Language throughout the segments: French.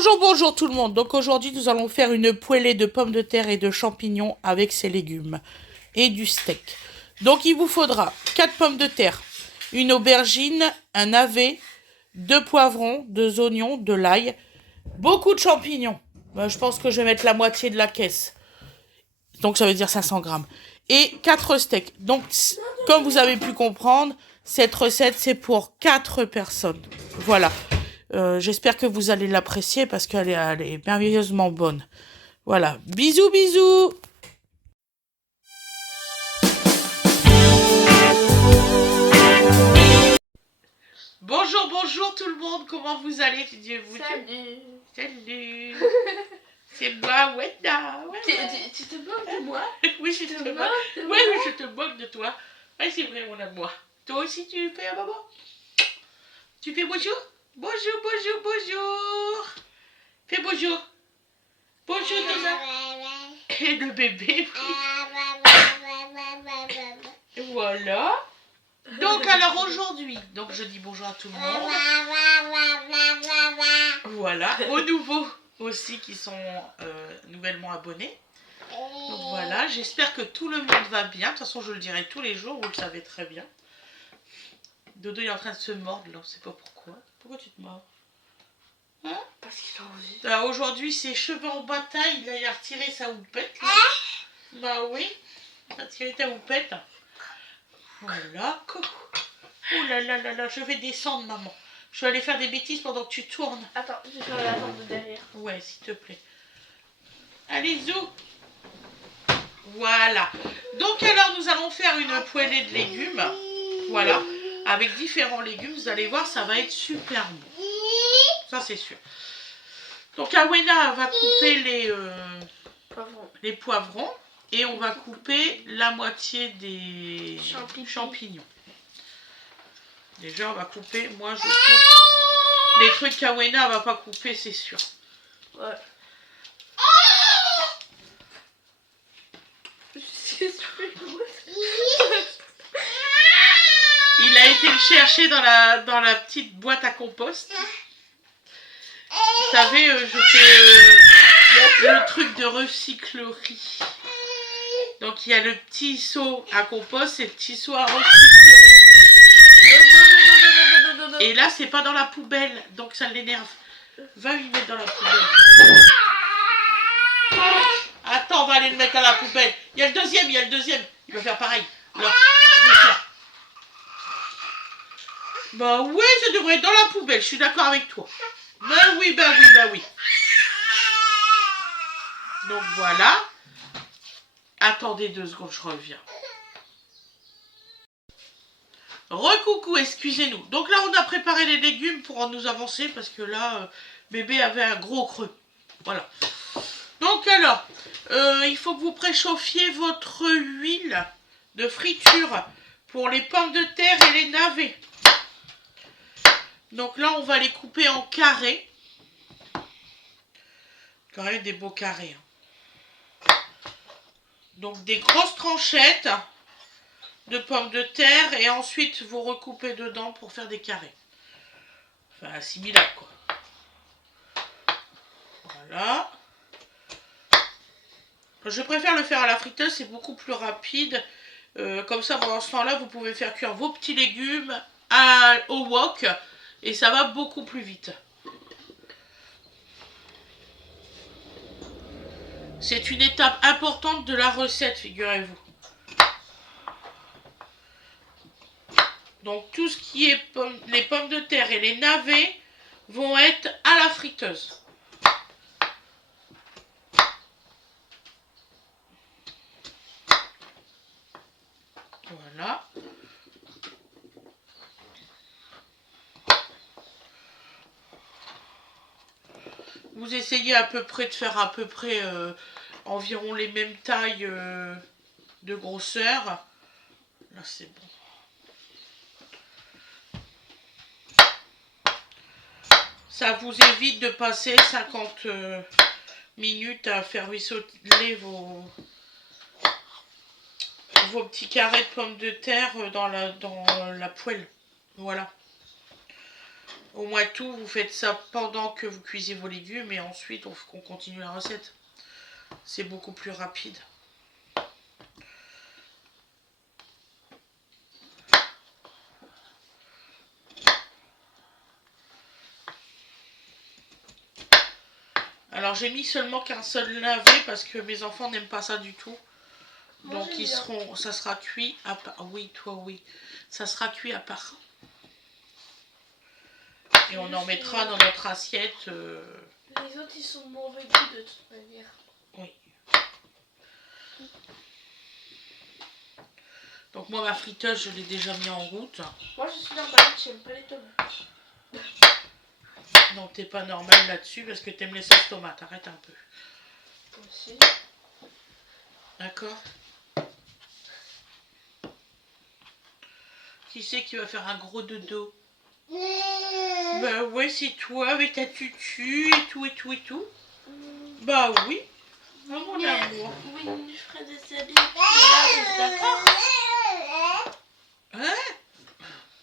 Bonjour, bonjour tout le monde. Donc aujourd'hui, nous allons faire une poêlée de pommes de terre et de champignons avec ses légumes et du steak. Donc il vous faudra 4 pommes de terre, une aubergine, un navet, 2 poivrons, 2 oignons, de l'ail, beaucoup de champignons. Je pense que je vais mettre la moitié de la caisse. Donc ça veut dire 500 grammes. Et 4 steaks. Donc comme vous avez pu comprendre, cette recette c'est pour 4 personnes. Voilà. J'espère que vous allez l'apprécier parce qu'elle est merveilleusement bonne. Voilà. Bisous, bisous. Bonjour, bonjour tout le monde. Comment vous allez? Salut. Salut. C'est moi, Wenda. Tu te moques de moi? Oui, je te moque. Oui, je te moque de toi. Oui, c'est vrai, mon amour. Toi aussi, tu fais un maman? Tu fais bonjour? Bonjour, bonjour, bonjour. Fais bonjour. Bonjour, Tosa. Et le bébé. Voilà. Donc, alors aujourd'hui, donc je dis bonjour à tout le monde. Voilà. Aux nouveaux aussi qui sont nouvellement abonnés. Donc voilà, j'espère que tout le monde va bien. De toute façon, je le dirai tous les jours, vous le savez très bien. Dodo est en train de se mordre, là, on ne sait pas pourquoi. Pourquoi tu te mords? Hein? Parce qu'il a envie. Alors, aujourd'hui, c'est cheveux en bataille, il a retiré sa houppette. Là. Bah oui, il a retiré ta houppette. Voilà, coucou. Oh là là là là, je vais descendre, maman. Je vais aller faire des bêtises pendant que tu tournes. Attends, je vais attendre de derrière. Ouais, s'il te plaît. Allez, zou. Voilà. Donc alors, nous allons faire une poêlée de légumes. Voilà. Avec différents légumes, vous allez voir, ça va être super bon. Ça, c'est sûr. Donc, Awena va couper les poivrons. Et on va couper la moitié des champignons. Déjà, on va couper. Moi, je coupe les trucs qu'Awena va pas couper, c'est sûr. Ouais. Il a été le chercher dans la petite boîte à compost. Vous savez, je fais le truc de recyclerie. Donc il y a le petit seau à compost et le petit seau à recyclerie. Et là, c'est pas dans la poubelle, donc ça l'énerve. Va lui mettre dans la poubelle. Attends, on va aller le mettre dans la poubelle. Il y a le deuxième, Il va faire pareil. Alors, je vais faire. Bah ouais, ça devrait être dans la poubelle, je suis d'accord avec toi. Bah oui, bah oui, bah oui. Donc voilà. Attendez 2 secondes, je reviens. Recoucou, excusez-nous. Donc là, on a préparé les légumes pour nous avancer parce que là, bébé avait un gros creux. Voilà. Donc alors, il faut que vous préchauffiez votre huile de friture pour les pommes de terre et les navets. Donc là, on va les couper en carrés. Carrés, des beaux carrés. Donc des grosses tranchettes de pommes de terre et ensuite vous recoupez dedans pour faire des carrés. Enfin, assimilable quoi. Voilà. Je préfère le faire à la friteuse, c'est beaucoup plus rapide. Comme ça, pendant ce temps-là, vous pouvez faire cuire vos petits légumes au wok et ça va beaucoup plus vite. C'est une étape importante de la recette, figurez-vous. Donc tout ce qui est les pommes de terre et les navets vont être à la friteuse. Voilà. Vous essayez à peu près de faire à peu près environ les mêmes tailles de grosseur. Là c'est bon. Ça vous évite de passer 50 minutes à faire ruisseler vos petits carrés de pommes de terre dans la poêle. Voilà. Au moins tout, vous faites ça pendant que vous cuisez vos légumes et ensuite on continue la recette. C'est beaucoup plus rapide. Alors j'ai mis seulement qu'un seul navet parce que mes enfants n'aiment pas ça du tout. Moi, Donc j'aime ils bien. seront, ça sera cuit à part. Oui, toi oui. Ça sera cuit à part. Et on en mettra dans notre assiette. Les autres, ils sont de mauvais goût de toute manière. Oui. Donc moi ma friteuse je l'ai déjà mis en route. Moi, je suis normale, j'aime pas les tomates. Donc t'es pas normal là-dessus parce que t'aimes les sauces tomates. Arrête un peu. Aussi. D'accord. Qui c'est qui va faire un gros dodo? Bah ouais, c'est toi avec ta tutu et tout et tout et tout. Bah oui. Oh, mon amour. Oui, je ferai des habits. D'accord. Hein?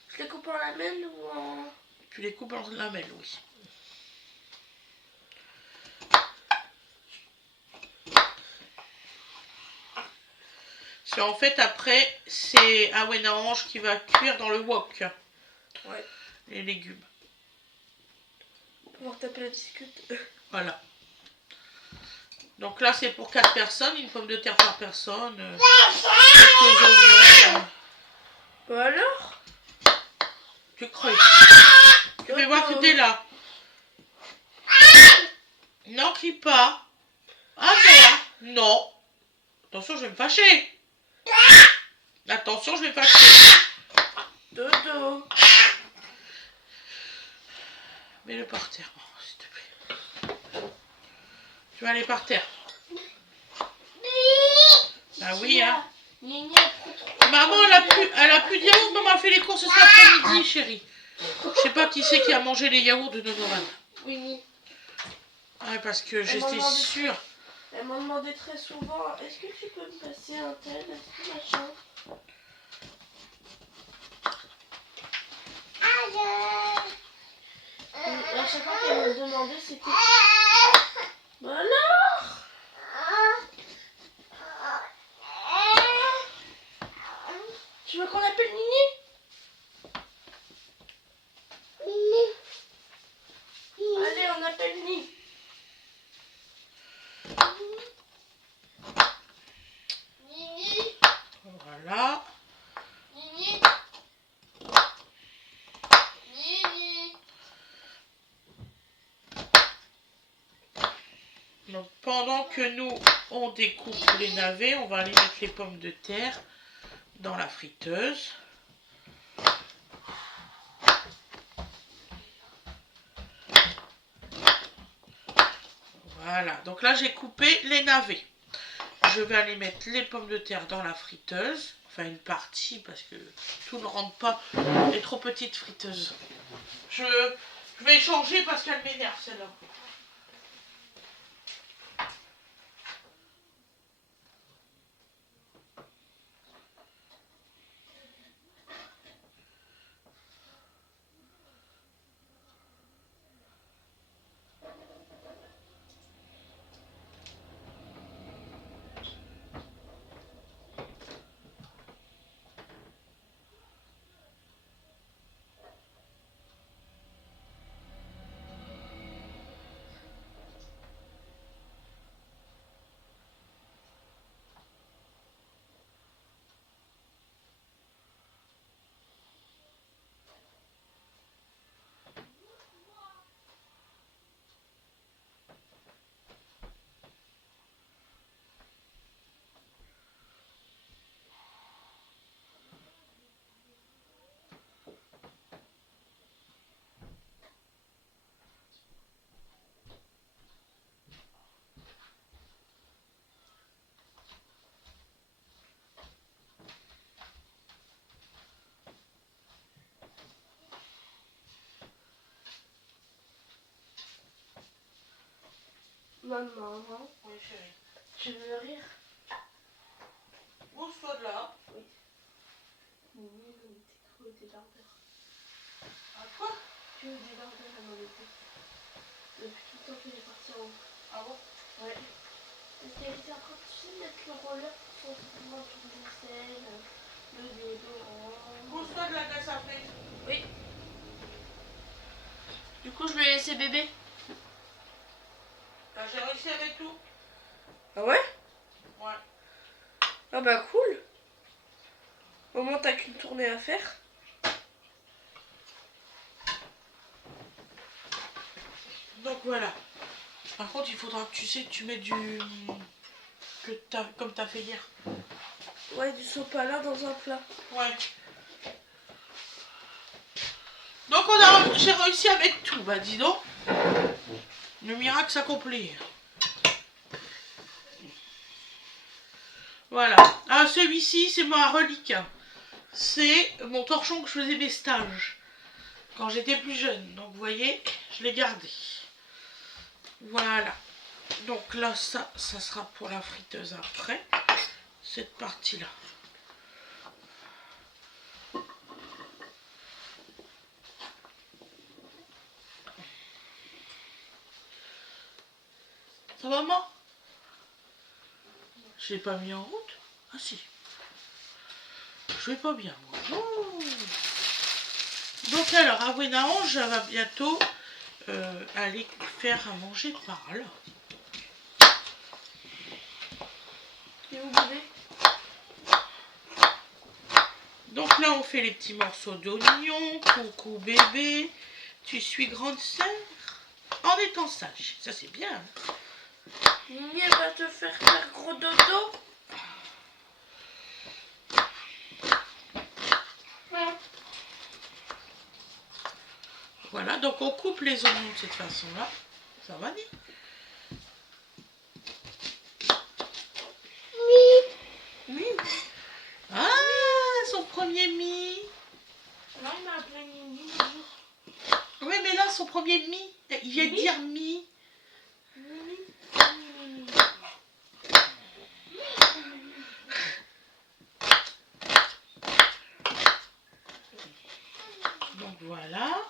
Je les coupe en lamelles ou en... Tu les coupes en lamelles, oui. Parce qu'en fait, après, c'est Awen Orange qui va cuire dans le wok. Ouais. Les légumes. Pour pouvoir taper la biscuite. Voilà. Donc là, c'est pour 4 personnes, une pomme de terre par personne, quelques oignons. Bah alors? Tu creux. Tu fais voir que t'es là. Non, crie pas. Ah non. Non. Attention, je vais me fâcher. Attention, je vais me fâcher. Dodo. Mets-le par terre, s'il te plaît. Tu vas aller par terre. Ah oui, hein. Maman, elle a plus de yaourt. Maman a fait les courses cet après-midi, chérie. Je sais pas qui c'est qui a mangé les yaourts de Donovan. Oui. Ouais, parce que j'étais sûre. Elle m'a demandé très souvent, est-ce que tu peux me passer un tel, est-ce que machin. Et à chaque fois qu'elle me demandait, c'était... Bah alors? Tu veux qu'on appelle Nini? Allez, on appelle Nini. Voilà. Donc pendant que nous, on découpe les navets, on va aller mettre les pommes de terre dans la friteuse. Voilà, donc là j'ai coupé les navets. Je vais aller mettre les pommes de terre dans la friteuse. Enfin une partie parce que tout ne rentre pas. Les trop petites friteuses. Je vais changer parce qu'elle m'énerve celle-là. Maman, Oui chérie. tu veux rire? Bouge-toi de là. Oui. Nini, t'es trop, t'es barbare. À quoi? que du bordel à mon épouse. Depuis tout le temps qu'elle est partie en haut. Ah bon? Ouais. Parce qu'elle était en train de, tu sais, mettre le roller pour son traitement de vaisselle, le déodorant. Pousse-toi de la glace après. Oui. Du coup, je lui ai laissé bébé. J'ai réussi avec tout. Ah ouais? Ouais. Ah bah cool. Au moins, t'as qu'une tournée à faire. Donc voilà. Par contre, il faudra que tu sais que tu mets du... comme t'as fait hier. Ouais, du sopalin dans un plat. Ouais. Donc j'ai réussi avec tout. Bah dis donc. Le miracle s'accomplit. Voilà. Ah, celui-ci, c'est ma relique. C'est mon torchon que je faisais mes stages quand j'étais plus jeune. Donc vous voyez, je l'ai gardé. Voilà. Donc là, ça sera pour la friteuse après. Cette partie-là. Ça va, maman? Je l'ai pas mis en route? Ah si. Je vais pas bien, moi. Oh. Donc alors, Awenaange va bientôt aller faire à manger par là. Et vous bébé? Donc là, on fait les petits morceaux d'oignon. Coucou bébé, tu suis grande sœur en étant sage. Ça, c'est bien. Mimi, elle va te faire gros dodo. Voilà, donc on coupe les oignons de cette façon-là. Ça va, Nick? Oui. Ah, son premier mi. Non, il m'a appelé Mimi. Oui, mais là, son premier mi. Il vient de dire mi. Mimi. Donc voilà.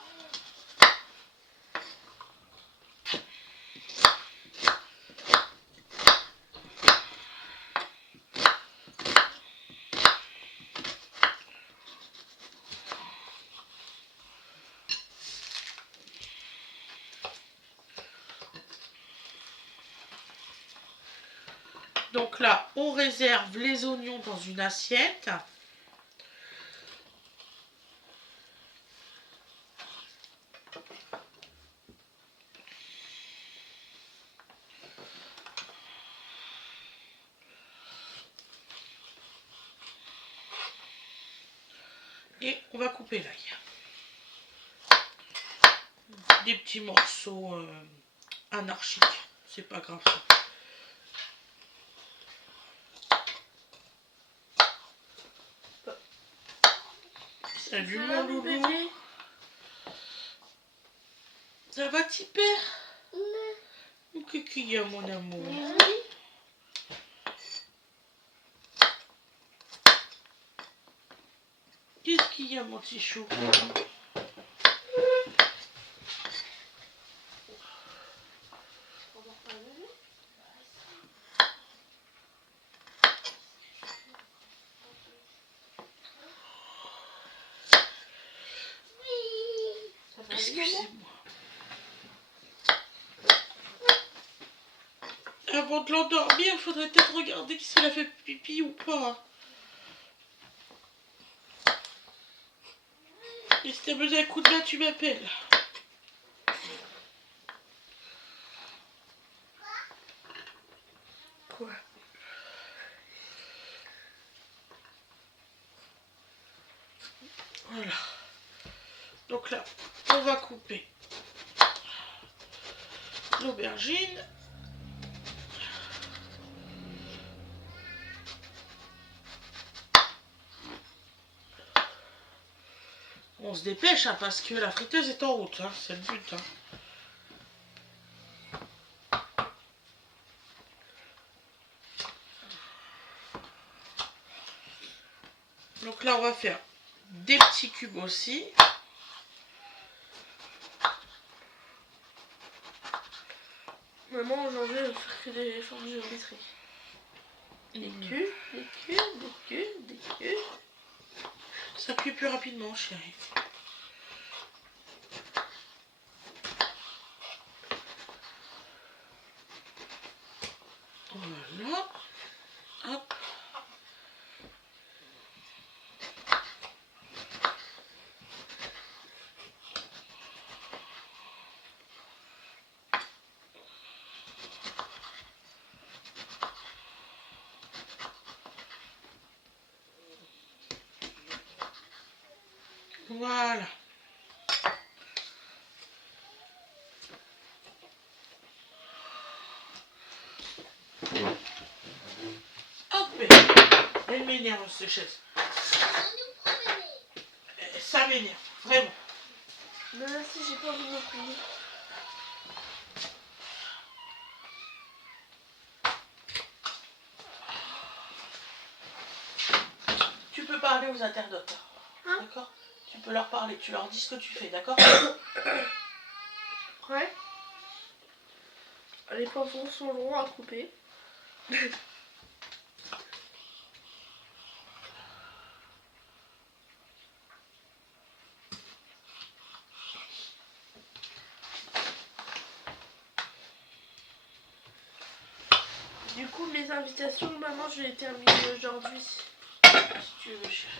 Donc là, on réserve les oignons dans une assiette. Et on va couper l'ail. Des petits morceaux anarchiques. C'est pas grave ça. Salut mon loulou. Bébé. Ça va, petit père? Qu'est-ce qu'il y a, mon amour? Qu'est-ce qu'il y a, mon petit chou? Excusez-moi. Avant de l'endormir, il faudrait peut-être regarder si elle a fait pipi ou pas. Et si t'as besoin d'un coup de main, tu m'appelles. Quoi? Voilà. Donc là, on va couper l'aubergine. On se dépêche hein, parce que la friteuse est en route, hein, c'est le but. Hein. Donc là, on va faire des petits cubes aussi. Maman, aujourd'hui, elle va faire que des formes géométriques. Des culs, des culs, des culs, des culs. Ça cuit plus rapidement, chérie. Voilà. Hop. Voilà. Hop. Elle m'énerve, cette chaise. Ça m'énerve, vraiment. Non, merci, j'ai pas envie de me plier. Tu peux parler aux internautes. Hein? D'accord? Tu peux leur parler, tu leur dis ce que tu fais, d'accord? Ouais. Les poivrons sont longs à couper. Du coup, mes invitations, maman, je les termine aujourd'hui. Si tu veux, chérie.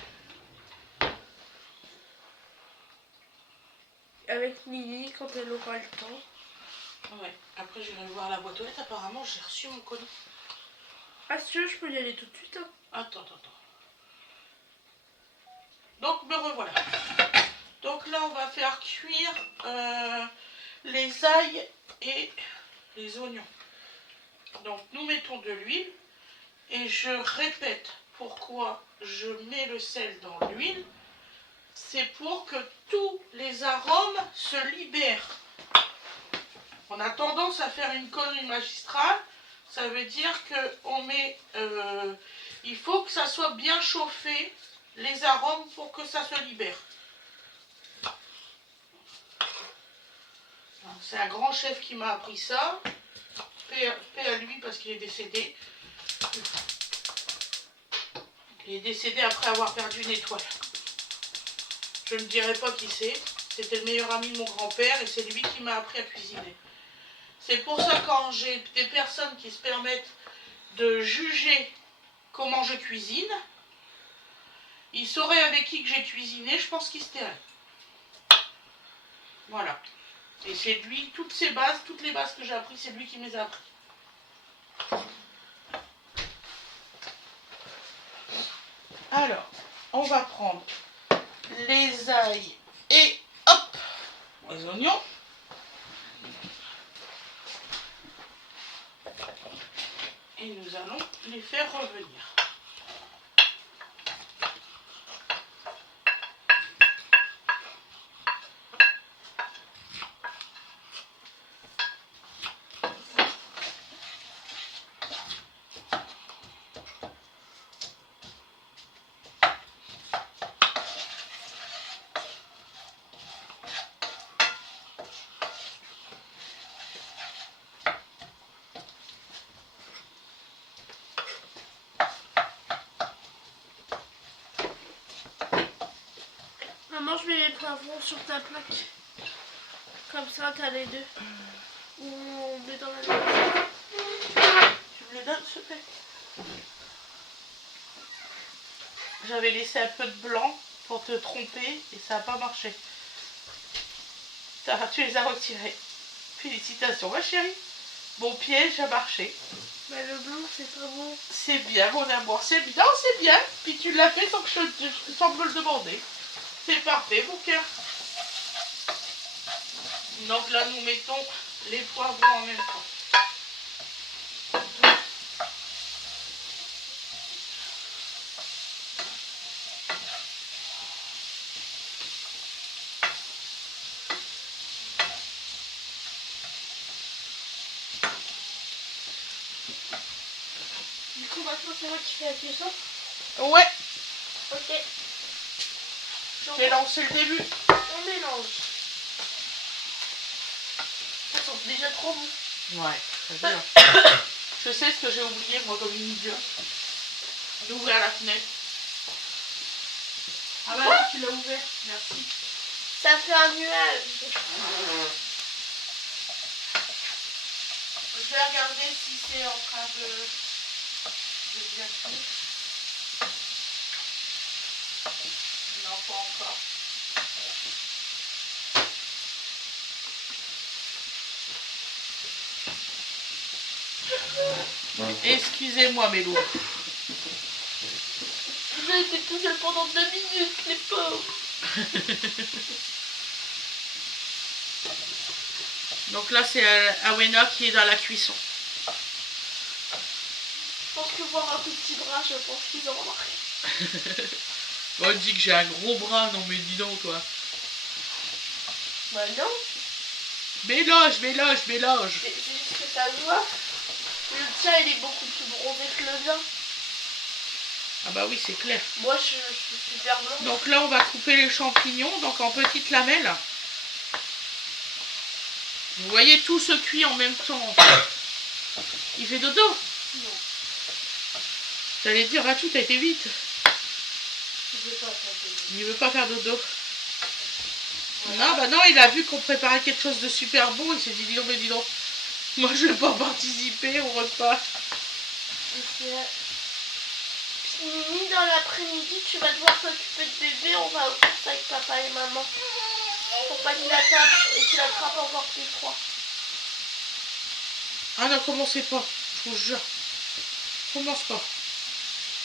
Avec Lily quand elle aura le temps. Ouais. Après, j'irai voir la boîte aux lettres. Apparemment, j'ai reçu mon colis. Ah, si tu veux, je peux y aller tout de suite. Hein. Attends. Donc, me revoilà. Donc là, on va faire cuire les ails et les oignons. Donc, nous mettons de l'huile. Et je répète pourquoi je mets le sel dans l'huile. C'est pour que tous les arômes se libèrent. On a tendance à faire une connerie magistrale. Ça veut dire qu'on met... il faut que ça soit bien chauffé, les arômes, pour que ça se libère. C'est un grand chef qui m'a appris ça. Paix à lui parce qu'il est décédé. Il est décédé après avoir perdu une étoile. Je ne dirai pas qui c'est. C'était le meilleur ami de mon grand-père et c'est lui qui m'a appris à cuisiner. C'est pour ça que quand j'ai des personnes qui se permettent de juger comment je cuisine, ils sauraient avec qui que j'ai cuisiné, je pense qu'ils se tairaient. Voilà. Et c'est lui, toutes les bases que j'ai apprises, c'est lui qui me les a appris. Alors, on va prendre les ails et hop, les oignons. Et nous allons les faire revenir. Maman, je mets les poivrons sur ta plaque. Comme ça, t'as les deux. Ou on met dans la main. Tu me les donnes, s'il te plaît? J'avais laissé un peu de blanc pour te tromper et ça n'a pas marché. Tu les as retirés. Félicitations, ma chérie. Bon piège a marché. Bah, le blanc, c'est pas bon. C'est bien, mon amour, c'est bien. Non, c'est bien. Puis tu l'as fait sans me le demander. C'est parfait, mon cœur. Donc là, nous mettons les poivrons en même temps. Du coup, maintenant, c'est moi qui fais la cuisson. Ouais, Ok. Donc, j'ai lancé le début. on mélange. Ça sent déjà trop bon. Ouais, très bien. Je sais ce que j'ai oublié, moi, comme une idiote. D'ouvrir la fenêtre. Ah bah là, tu l'as ouvert. Merci. Ça fait un nuage. Je vais regarder si c'est en train de bien cuire. Non, pas encore. Excusez-moi, mes loups. J'ai été tout seul pendant 2 minutes, les pauvres. Donc là, c'est Awena qui est dans la cuisson. Je pense que voir un tout petit bras, je pense qu'ils ont remarqué. On dit que j'ai un gros bras, non mais dis donc, toi. Bah non. Mélange. C'est juste que ça se voit. Le tien, il est beaucoup plus bronzé que le mien. Ah bah oui, c'est clair. Moi, je suis super blanc. Donc là, on va couper les champignons, donc en petites lamelles. Vous voyez, tout se cuit en même temps. Il fait dodo? Non. J'allais dire, ah, tout a été vite. Je veux pas faire dodo. Il veut pas faire dodo. Voilà. Non, bah non, il a vu qu'on préparait quelque chose de super bon. Il s'est dit, dis donc, mais dis donc. Moi, je vais pas participer au repas. Ok. Puis Mimi, dans l'après-midi, tu vas devoir t'occuper de bébé. On va aux courses avec papa et maman. Pour pas qu'il attrape et qu'il attrape encore plus froid. Ah non, commencez pas. Je vous jure. Commence pas.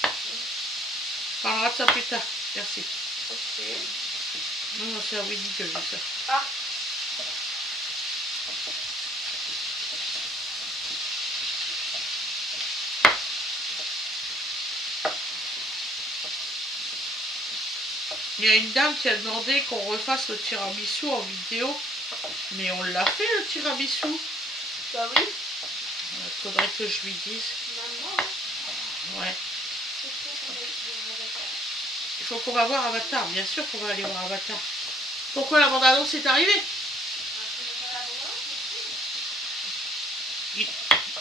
On parlera de ça plus tard. Merci. Ok. Non, c'est à Winnie que je dis ça. Ah. Il y a une dame qui a demandé qu'on refasse le tiramisu en vidéo. Mais on l'a fait, le tiramisu. Bah oui. Il faudrait que je lui dise. Maman. Ouais. C'est quoi qu'on va voir Il faut qu'on va voir Avatar. Bien sûr qu'on va aller voir Avatar. Pourquoi la bande-annonce est arrivée?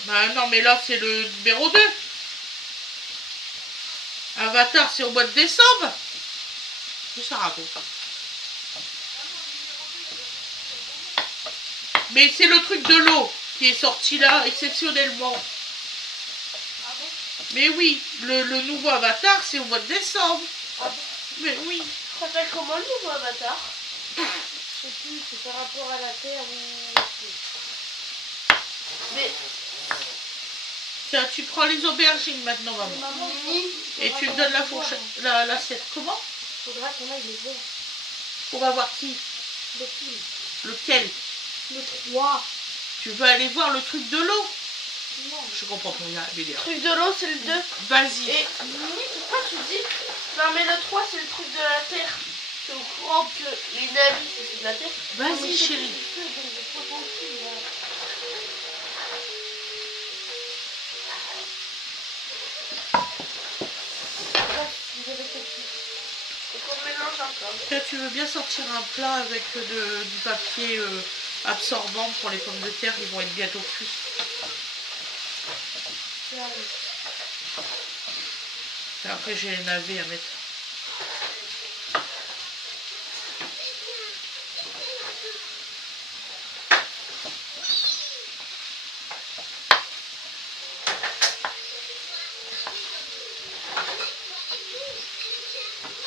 Bah non, mais là, c'est le numéro 2. Avatar, c'est au mois de décembre. Qu'est-ce que ça raconte? Mais c'est le truc de l'eau qui est sorti là, exceptionnellement. Ah bon? Mais oui, le nouveau Avatar, c'est au mois de décembre. Ah bon? Mais oui. Ça s'appelle comment le nouveau Avatar? Je sais plus, c'est par rapport à la Terre ou... Mais... Tiens, tu prends les aubergines maintenant, maman. Maman, Et tu me donnes la fourchette, l'assiette. Comment? Faudra qu'on aille les voir. On va voir qui? Le film. Lequel? Le 3. Tu veux aller voir le truc de l'eau? Non. Je comprends plus rien, mais Le truc de l'eau, c'est le 2. Vas-y. Et Mimi, pourquoi tu dis... Non mais le 3, c'est le truc de la Terre. Tu es au courant que les navires, c'est de la Terre? Vas-y, chérie. Et qu'on mélange encore. Là, tu veux bien sortir un plat avec du papier absorbant pour les pommes de terre, ils vont être bientôt cuits. Et après, j'ai les navets à mettre.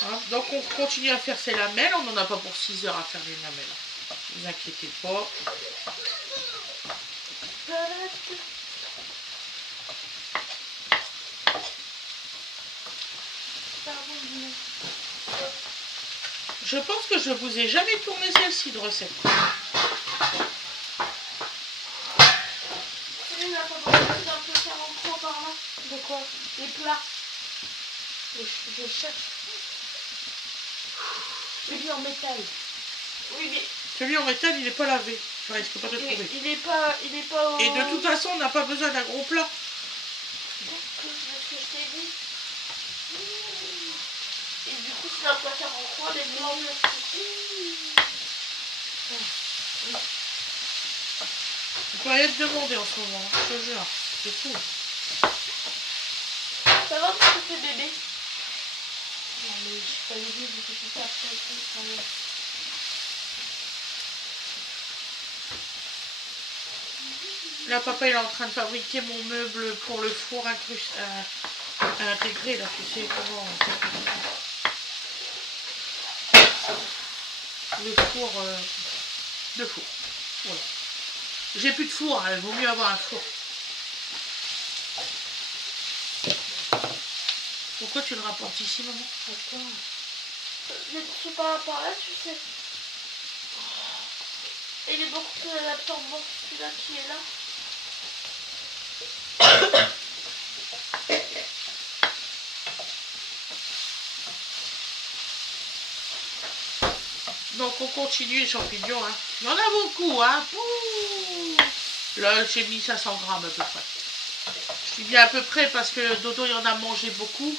Hein, donc on continue à faire ces lamelles, on n'en a pas pour 6 heures à faire les lamelles. Ne vous inquiétez pas. Je pense que je vous ai jamais tourné celle-ci de recette. Céline a pas besoin d'un peu faire en croix par là. De quoi? Les plats. Je cherche. Celui en métal. Oui, mais... Celui en métal, il n'est pas lavé. Je risque pas de le trouver. Il est pas au... Et de toute façon, on n'a pas besoin d'un gros plat. C'est ce que je t'ai dit. Et du coup, tu vas pas faire en croix les blancs plastique. Quoi? période de monde en ce moment, je te jure. C'est fou. Ça va parce que c'est bébé. Non, mais je suis pas aidée de tout ça après quand même. Là, papa, il est en train de fabriquer mon meuble pour le four intégré, là, tu sais comment. Le four de four. Voilà. J'ai plus de four, il vaut mieux avoir un four. Pourquoi tu le rapportes ici, maman? Attends. Je ne suis pas par là, tu sais. Et il est beaucoup plus absorbant que celui-là qui est là. Donc on continue les champignons. Hein. Il y en a beaucoup. Hein. Ouh. Là j'ai mis 500 grammes à peu près. Je dis à peu près parce que Dodo il en a mangé beaucoup.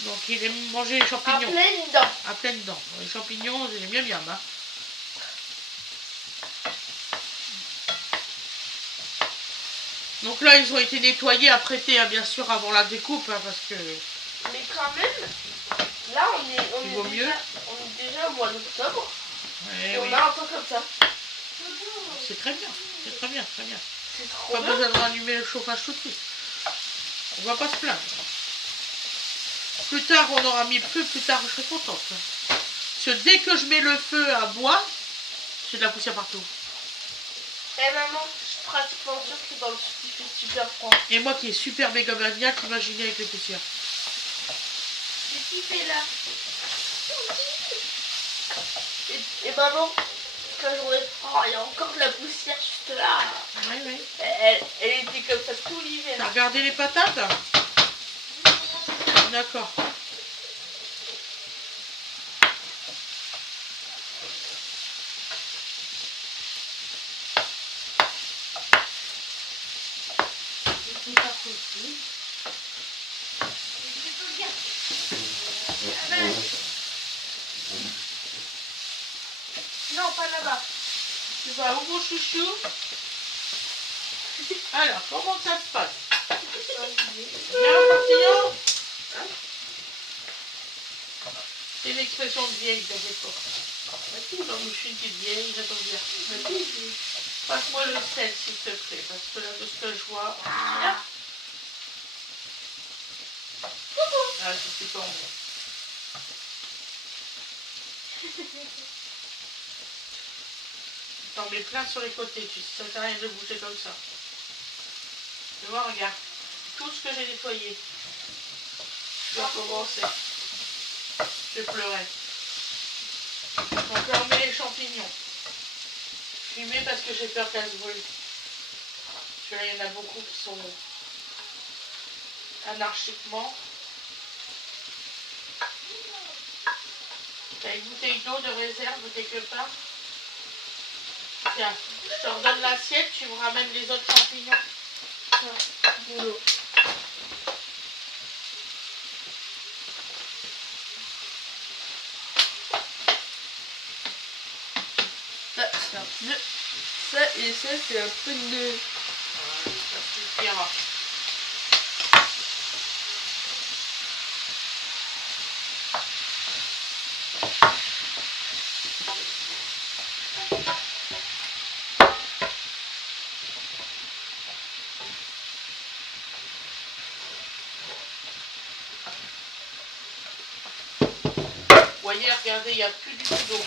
Donc il aime manger les champignons. À pleines dents. À pleines dents. Les champignons, j'aime bien bien. Hein. Donc là ils ont été nettoyés, apprêtés hein, bien sûr avant la découpe. Hein, parce que... Mais quand même, là on est déjà au mois d'octobre. Ouais, et oui. on a un peu comme ça. C'est très bien. C'est très bien, très bien. C'est trop Pas bien. besoin de rallumer le chauffage tout de suite. On va pas se plaindre. Plus tard, on aura mis le feu, plus tard, je serai contente. Parce que dès que je mets le feu à bois, j'ai de la poussière partout. Eh maman, je suis pratiquement sûre que dans le sud il fait super froid. Et moi qui est super méga maniaque, imaginez avec les poussières. Qu'est-ce qu'il fait là? Et maman, toute la journée, oh, il y a encore de la poussière juste là. Oui, oui. Elle était comme ça tout l'hiver. T'as regardé les patates? D'accord. C'est pas possible. Non, pas là-bas. Tu vas où, mon chouchou? Alors, comment ça se passe? Bien, papillon? C'est une expression de vieille, t'inquiète pas. Comme je suis une petite vieille, j'attends bien. Passe-moi le sel, s'il te plaît, parce que là, de ce que je vois... Ah, c'est pas bon. T'en mets plein sur les côtés, tu sais, ça sert à rien de bouger comme ça. Tu vois, regarde. Tout ce que j'ai nettoyé. Je dois commencer. Je vais pleurer. Donc là, on met les champignons. Je mets parce que j'ai peur qu'elles se brûlent. Parce que là, il y en a beaucoup qui sont anarchiquement. T'as une bouteille d'eau de réserve quelque part? Tiens, je te redonne l'assiette, tu me ramènes les autres champignons. Boulot. Ça, c'est un pneu. Ça et ça, c'est un pneu. Ça suffira. Vous voyez, regardez, il n'y a plus du tout d'eau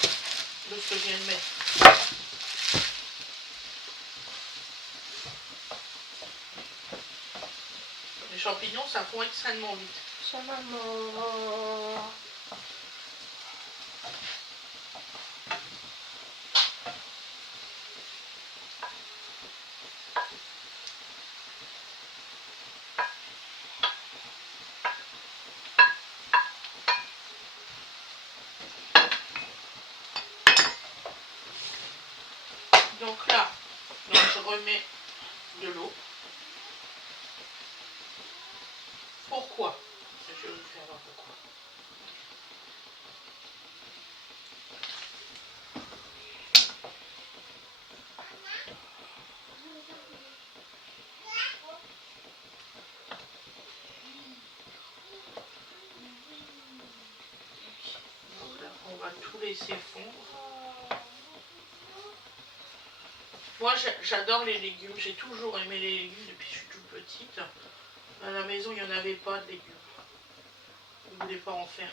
de ce que je viens de mettre. Les champignons, ça fond extrêmement vite. Ça, maman. Donc là, je remets de l'eau. Pourquoi? Je vais vous faire voir pourquoi. laisser fondre. Moi, j'adore les légumes. J'ai toujours aimé les légumes depuis que je suis toute petite. À la maison, il n'y en avait pas de légumes. Je ne voulais pas en faire.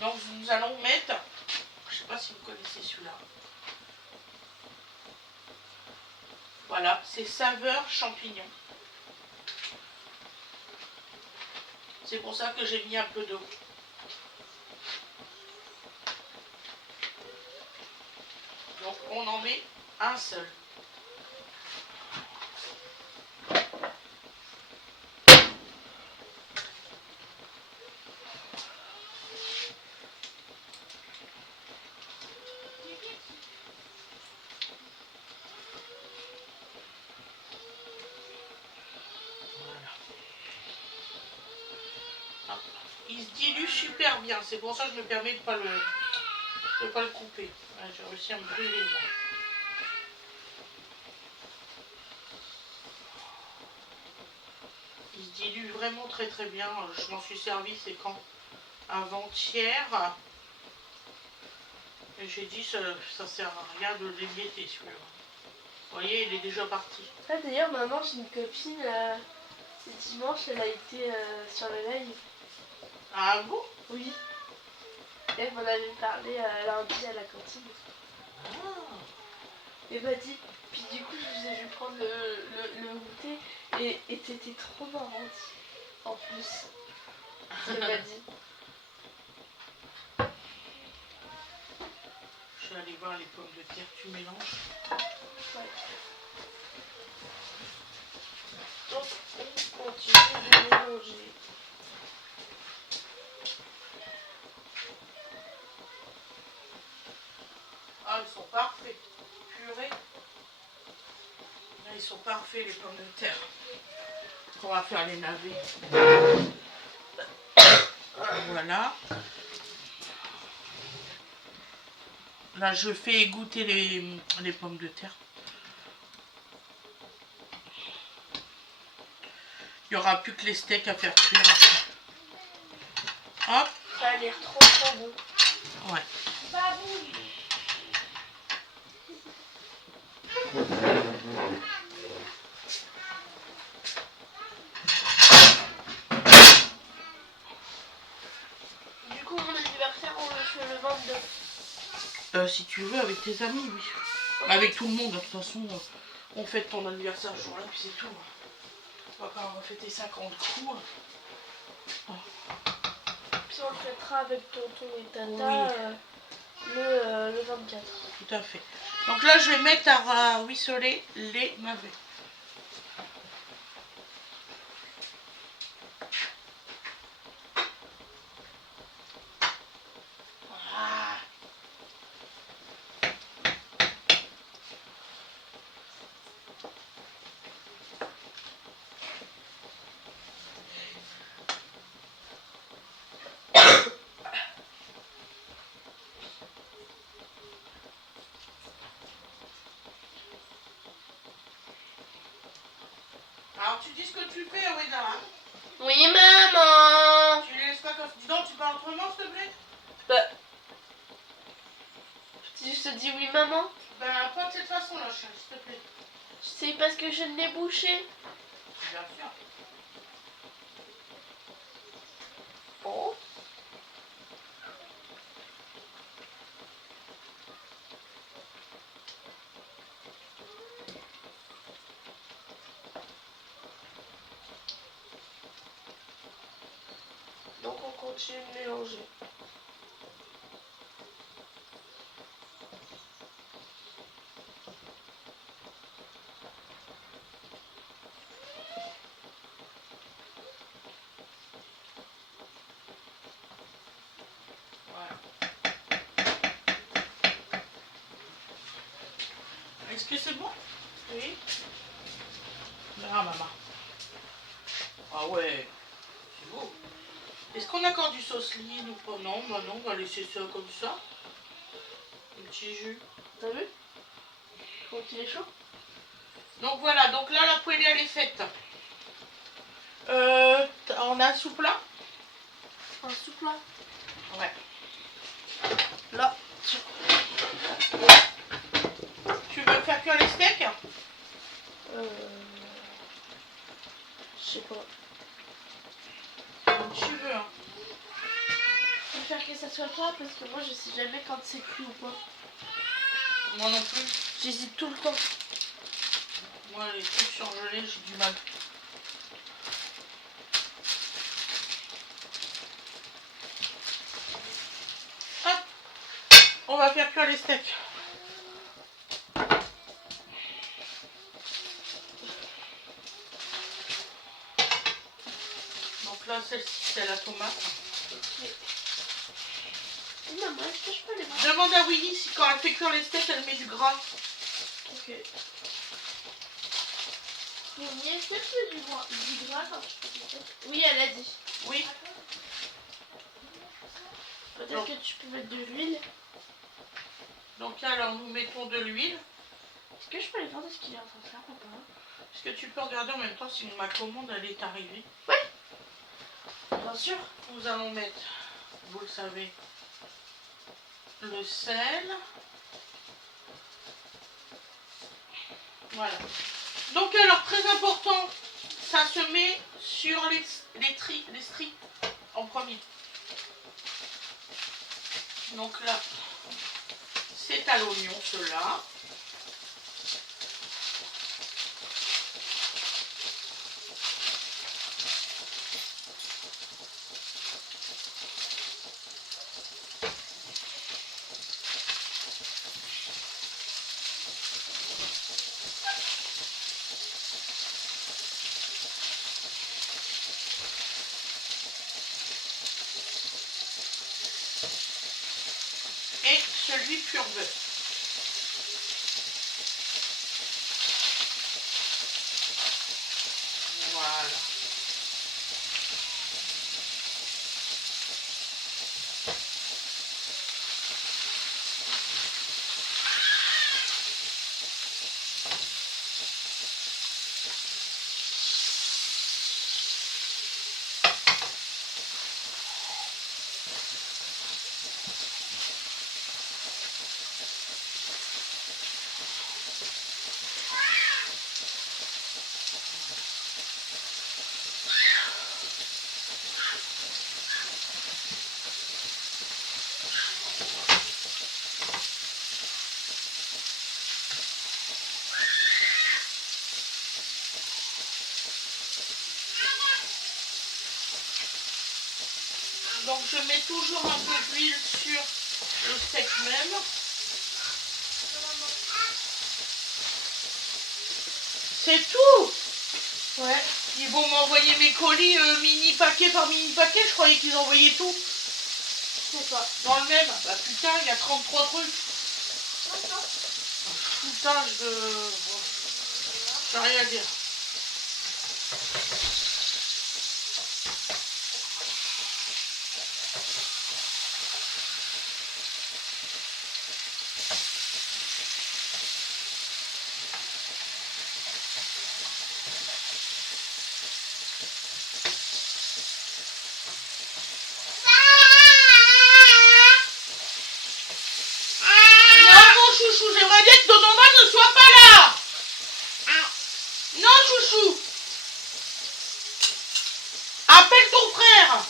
Donc, nous allons mettre... Je ne sais pas si vous connaissez celui-là. Voilà, c'est saveur champignon. C'est pour ça que j'ai mis un peu d'eau. Donc on en met un seul. Il se dilue super bien, c'est pour ça que je me permets de pas le couper. J'ai réussi à me brûler moi. Il se dilue vraiment très très bien. Je m'en suis servi, c'est quand avant-hier. Et j'ai dit ça sert à rien de l'émietter celui-là. Vous voyez, il est déjà parti. Ah, d'ailleurs, maman, j'ai une copine, ce dimanche, elle a été sur le live. Ah bon? Oui. Elle m'en avait parlé lundi à la cantine. Ah. Elle m'a dit, puis du coup, je vous ai vu prendre le goûter et t'étais trop marrante. En plus, elle m'a dit. Je suis allée voir les pommes de terre, tu mélanges. Ouais. Donc, on continue de mélanger. Ah, ils sont parfaits. Purée. Là, ils sont parfaits, les pommes de terre. On va faire les navets. Voilà. Là, je fais égoutter les pommes de terre. Il n'y aura plus que les steaks à faire cuire. Hop. Ça a l'air trop trop bon. Ouais. Du coup, mon anniversaire, on le fait le 22. Si tu veux, avec tes amis, oui. Avec tout le monde, de toute façon, on fête ton anniversaire ce jour-là, puis c'est tout. On va pas fêter 50 coups. Puis on le fêtera avec tonton et tata Oui. le 24. Tout à fait. Donc là, je vais mettre à ruisseler les navets. Voilà. Alors, tu dis ce que tu fais, Weda, hein? Oui, maman. Tu les laisses pas comme... Dis donc, tu parles autrement, s'il te plaît? Bah, je te dis oui, maman. Ben, pas de cette façon-là, chérie, s'il te plaît. C'est parce que je l'ai bouché. Bien sûr. Oh. Donc on continue de mélanger. Voilà. Est-ce que c'est bon? Oui. Ah, maman. Ah ouais, c'est beau. Est-ce qu'on a encore du sauce ligne ou pas? Non, bah non, on va laisser ça comme ça. Un petit jus. T'as vu? Faut qu'il est chaud. Donc voilà, donc là la poêlée elle est faite. On a un sous-plat? Un sous-plat. Ouais. Là. Tu veux faire cuire les steaks? Je sais pas. Comme tu veux. Hein. Je préfère que ça soit toi parce que moi je sais jamais quand c'est cuit ou pas. Moi non plus. J'hésite tout le temps. Moi les trucs surgelés j'ai du mal. Hop. On va faire cuire les steaks. Donc là celle-ci c'est la tomate. Ok. Maman, est-ce que je peux les voir? Demande à Winnie si quand elle fait cuire les steaks elle met du gras. Ok. Mimi, est-ce que tu veux du gras quand tu fais des steaks? Oui, elle a dit. Oui. Peut-être Donc. que tu peux mettre de l'huile. Donc alors nous mettons de l'huile. Est-ce que je peux les voir de ce qu'il est en train de faire ou pas? Est-ce que tu peux regarder en même temps si ma commande elle est arrivée? Bien sûr. Nous allons mettre, vous le savez, le sel. Voilà. Donc alors très important, ça se met sur les stries en premier. Donc là, c'est à l'oignon cela. Et celui pur bœuf. Voilà. Donc je mets toujours un peu d'huile sur le steak même. C'est tout. Ouais. Ils vont m'envoyer mes colis mini paquet par mini paquet. Je croyais qu'ils envoyaient tout. C'est pas. Dans le même. Bah putain, il y a 33 trucs. Putain, bon, j'ai rien à dire. Non, mon chouchou, j'aimerais bien que ton maman ne soit pas là. Non, chouchou. Appelle ton frère.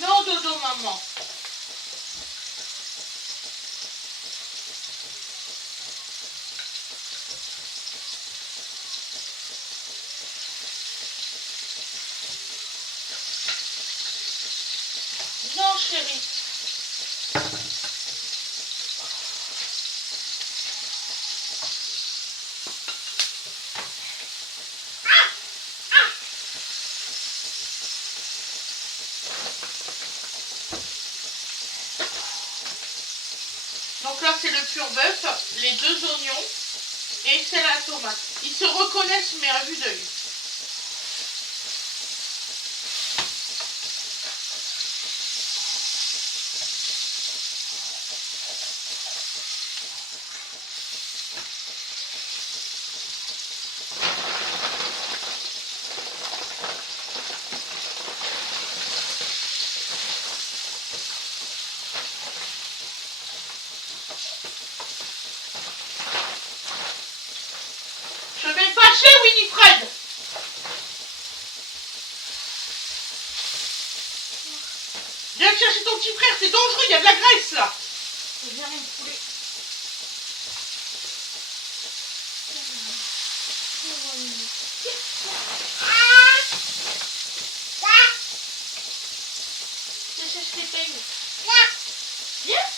Non, dodo, maman. Non, chérie. Donc là, c'est le pur bœuf, les 2 oignons et c'est la tomate. Ils se reconnaissent, mais à vue d'œil. chercher, Winifred. Viens chercher ton petit frère, c'est dangereux, il y a de la graisse là. Viens mon poulet. Je cherche les peignes. Viens. Viens.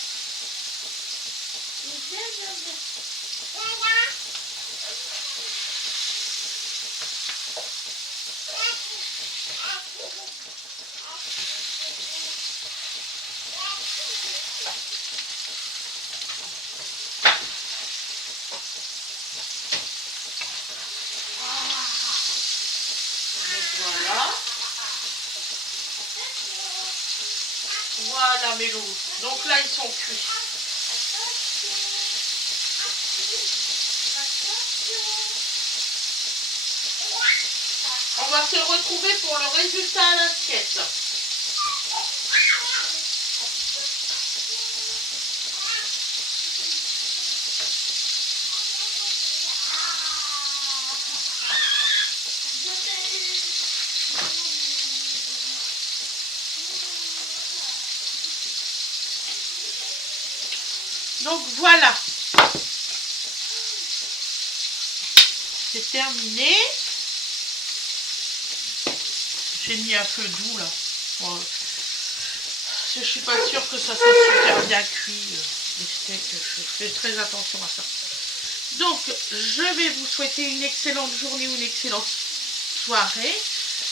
Voilà. Voilà mes loups. Donc là ils sont cuits. On va se retrouver pour le résultat à l'assiette. Donc voilà. C'est terminé. J'ai mis un feu doux là. Bon, je suis pas sûre que ça soit super bien cuit. Les steaks, je fais très attention à ça. Donc, je vais vous souhaiter une excellente journée ou une excellente soirée.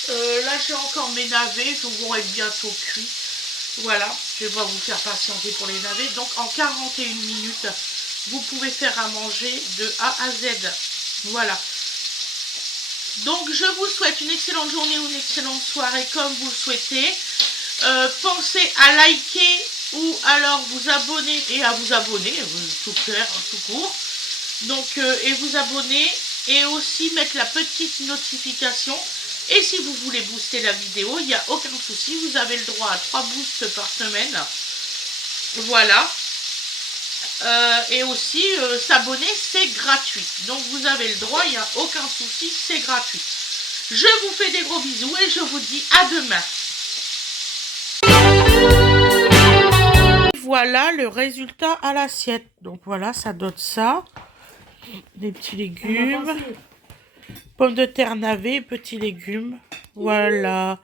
Là, j'ai encore mes navets. Je vont être bientôt cuits. Voilà, je vais pas vous faire patienter pour les navets. Donc, en 41 minutes, vous pouvez faire à manger de A à Z. Voilà. Donc, je vous souhaite une excellente journée ou une excellente soirée comme vous le souhaitez. Pensez à liker ou alors vous abonner et à vous abonner, tout clair, tout court. Donc, et vous abonner et aussi mettre la petite notification. Et si vous voulez booster la vidéo, il n'y a aucun souci. Vous avez le droit à 3 boosts par semaine. Voilà. Et aussi, s'abonner, c'est gratuit. Donc, vous avez le droit, il n'y a aucun souci, c'est gratuit. Je vous fais des gros bisous et je vous dis à demain. Voilà le résultat à l'assiette. Donc, voilà, ça donne ça. Des petits légumes. Pommes de terre navets, petits légumes. Voilà.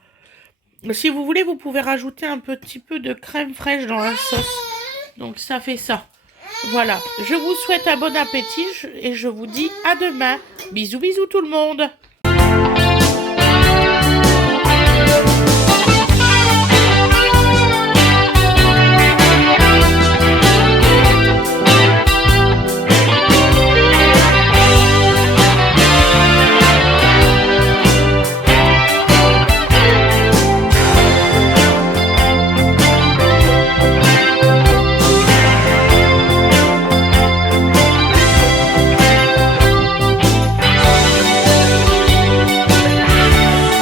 Si vous voulez, vous pouvez rajouter un petit peu de crème fraîche dans la sauce. Donc, ça fait ça. Voilà. Je vous souhaite un bon appétit et je vous dis à demain. Bisous, bisous tout le monde.